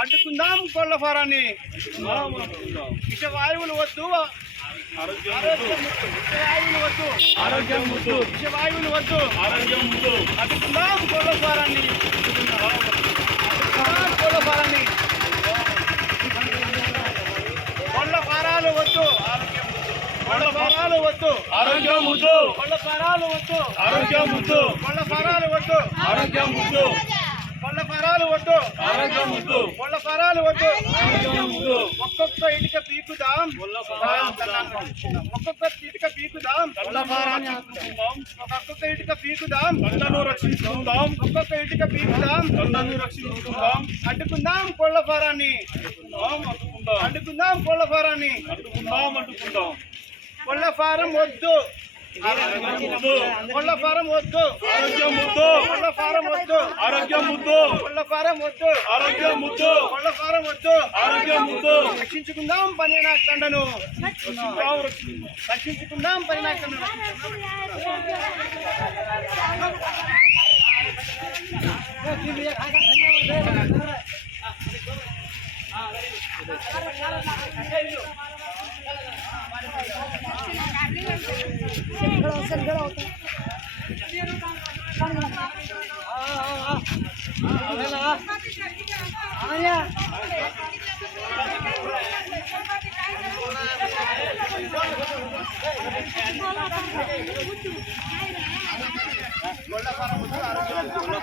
అడ్డుకుందాం కోళ్ళ ఫారాన్ని. విష వాయువులు వద్దు. వాయువులు వద్దు. ఆరోగ్యం వాయువులు వద్దు. ఆరోగ్యం ముద్దు అడ్డుకుందాం కోళ్ళ ఫారాన్ని. అడ్డుకుందాం కోళ్ళ ఫారాన్ని. కోళ్ళ ఫారాలు వద్దు. కోళ్ళ ఫారాలు వద్దు. ఆరోగ్యం ముద్దు కోళ్ళ ఫారాలు వద్దు. ఆరోగ్యం కోళ్ళ ఫారాలు వద్దు. ఆరోగ్యం ముద్దు ఫారాలు వద్దు. కోళ్ళ ఫారాలు వద్దు. ఒక్కొక్క ఇటుక పీకుదాం. ఒక్కొక్క ఇటుక పీకుదాం. ఒక్కొక్క ఇటుక పీకుదాం. పంటను రక్షించుకుందాం. ఒక్కొక్క ఇటుక పీకుదాం. పంటను రక్షించుకుందాం. అడ్డుకుందాం కోళ్ళ ఫారాన్ని అడ్డుకుందాం కోళ్ళ ఫారాన్ని అడ్డుకుందాం అడ్డుకుందాం. కోళ్ళ ఫారం వద్దు. కోళ్ళ ఫారం వద్దు. ఆరోగ్యం ముద్దు కోళ్ళ ఫారం వద్దు ఆరోగ్యం ముద్దు కోళ్ళ ఫారం వద్దు ఆరోగ్యం ముద్దు కోళ్ళ ఫారం వద్దు ఆరోగ్యం ముద్దు రక్షించుకుందాం పనినా తండను. రక్షించుకుందాం రక్షించుకుందాం రక్షించుకుందాం పనినా తండను. కోళ్ళ ఫారం వద్దు Olha!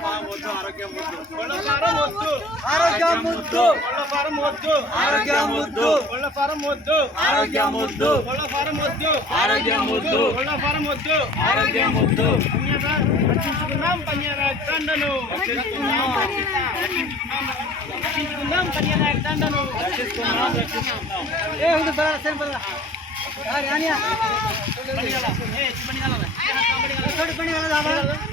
ఆరోగ్యం ఆరోగ్యం ముద్దు. ఆరోగ్యం ముద్దు ఆరోగ్యం ముద్దు ఆరోగ్యం ముద్దు రక్షించుకున్నాం పన్యదండను రక్షించుకున్నాం పన్యదండను రక్షించుకున్నాం రక్షించుకున్నాం ఏ ఉంది బరా సేమ్ బరా ఆ యానియా పని గల ఏ పని గల పని